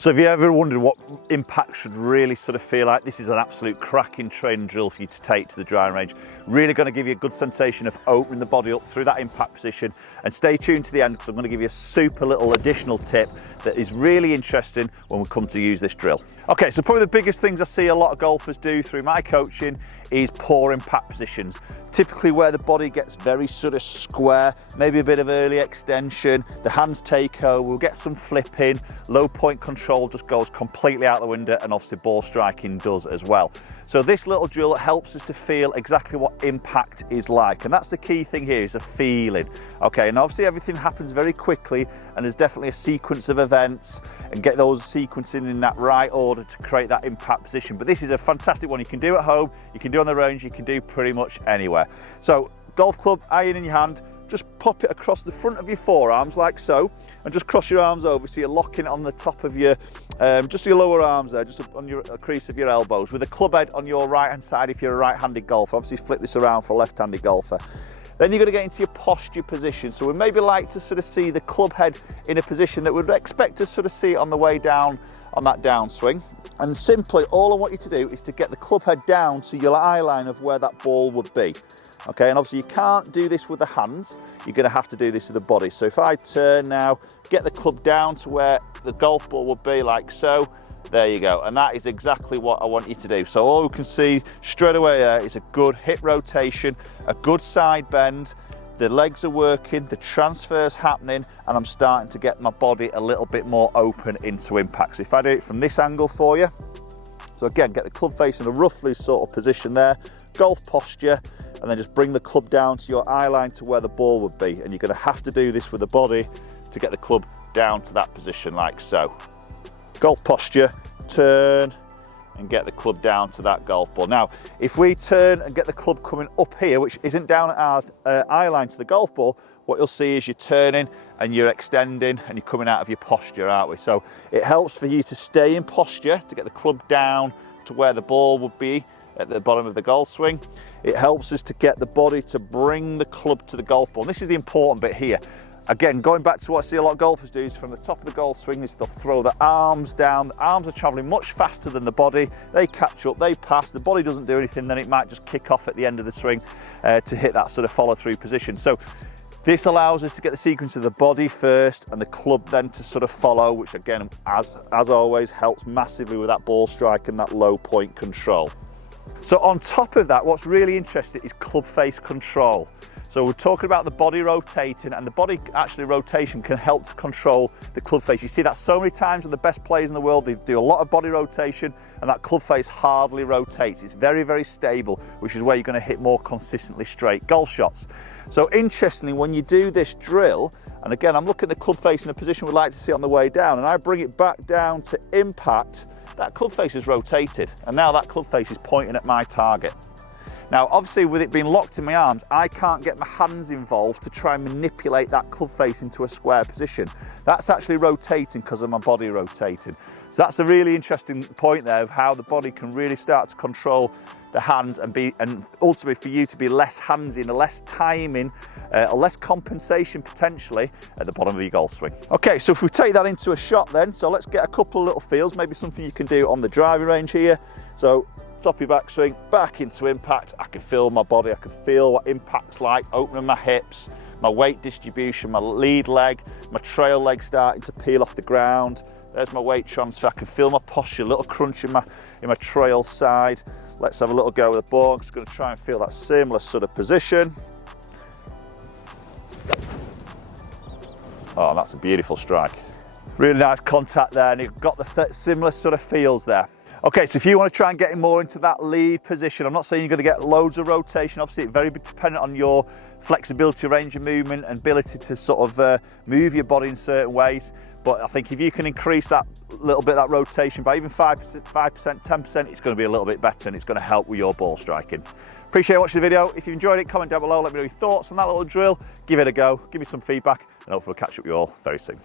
So have you ever wondered what impact should really sort of feel like? This is an absolute cracking training drill for you to take to the driving range. Really going to give you a good sensation of opening the body up through that impact position. And stay tuned to the end because I'm going to give you a super little additional tip that is really interesting when we come to use this drill. Okay, so probably the biggest things I see a lot of golfers do through my coaching is poor impact positions. Typically where the body gets very sort of square, maybe a bit of early extension, the hands take over, we'll get some flipping, low point control just goes completely out the window, and obviously ball striking does as well. So this little drill helps us to feel exactly what impact is like, and that's the key thing here, is a feeling. Okay, and obviously everything happens very quickly, and there's definitely a sequence of events, and get those sequencing in that right order to create that impact position. But this is a fantastic one. You can do at home, you can do on the range, you can do pretty much anywhere. So golf club, iron in your hand, just pop it across the front of your forearms like so, and just cross your arms over so you're locking it on the top of your, just your lower arms there, just on your crease of your elbows, with the club head on your right hand side if you're a right-handed golfer. Obviously flip this around for a left-handed golfer. Then you're going to get into your posture position. So we maybe like to sort of see the club head in a position that we'd expect to sort of see it on the way down on that downswing. And simply all I want you to do is to get the club head down to your eye line of where that ball would be. Okay, and obviously you can't do this with the hands, you're going to have to do this with the body. So if I turn now, get the club down to where the golf ball would be like so, there you go, and that is exactly what I want you to do. So all we can see straight away there is a good hip rotation, a good side bend, the legs are working, the transfer's happening, and I'm starting to get my body a little bit more open into impact. So if I do it from this angle for you, so again, get the club face in a rough loose sort of position there, golf posture, and then just bring the club down to your eye line to where the ball would be. And you're going to have to do this with the body to get the club down to that position like so. Golf posture, turn, and get the club down to that golf ball. Now, if we turn and get the club coming up here, which isn't down at our eye line to the golf ball, what you'll see is you're turning and you're extending and you're coming out of your posture, aren't we? So it helps for you to stay in posture, to get the club down to where the ball would be at the bottom of the golf swing. It helps us to get the body to bring the club to the golf ball. And this is the important bit here. Again, going back to what I see a lot of golfers do is from the top of the golf swing is they'll throw the arms down. The arms are traveling much faster than the body. They catch up, they pass, the body doesn't do anything, then it might just kick off at the end of the swing to hit that sort of follow through position. So this allows us to get the sequence of the body first and the club then to sort of follow, which again, as always, helps massively with that ball strike and that low point control. So on top of that, what's really interesting is club face control. So we're talking about the body rotating, and the body actually rotation can help to control the club face. You see that so many times with the best players in the world, they do a lot of body rotation and that club face hardly rotates. It's very, very stable, which is where you're going to hit more consistently straight golf shots. So interestingly, when you do this drill, and again, I'm looking at the club face in a position we'd like to see on the way down, and I bring it back down to impact, that club face is rotated, and now that club face is pointing at my target. Now, obviously, with it being locked in my arms, I can't get my hands involved to try and manipulate that club face into a square position. That's actually rotating because of my body rotating. So that's a really interesting point there of how the body can really start to control the hands and ultimately for you to be less handsy and less timing, less compensation potentially at the bottom of your golf swing. Okay, so if we take that into a shot then, so let's get a couple of little feels, maybe something you can do on the driving range here. So top of your backswing, back into impact. I can feel my body, I can feel what impact's like, opening my hips, my weight distribution, my lead leg, my trail leg starting to peel off the ground. There's my weight transfer. I can feel my posture, a little crunch in my trail side. Let's have a little go with the ball. I'm just going to try and feel that similar sort of position. Oh, that's a beautiful strike. Really nice contact there, and you've got the similar sort of feels there. Okay, so if you want to try and get more into that lead position, I'm not saying you're going to get loads of rotation. Obviously, it's very dependent on your flexibility, range of movement, and ability to sort of move your body in certain ways. But I think if you can increase that little bit, that rotation by even 5%, 10%, it's going to be a little bit better, and it's going to help with your ball striking. Appreciate watching the video. If you enjoyed it, comment down below, let me know your thoughts on that little drill. Give it a go, give me some feedback, and hopefully we'll catch up with you all very soon.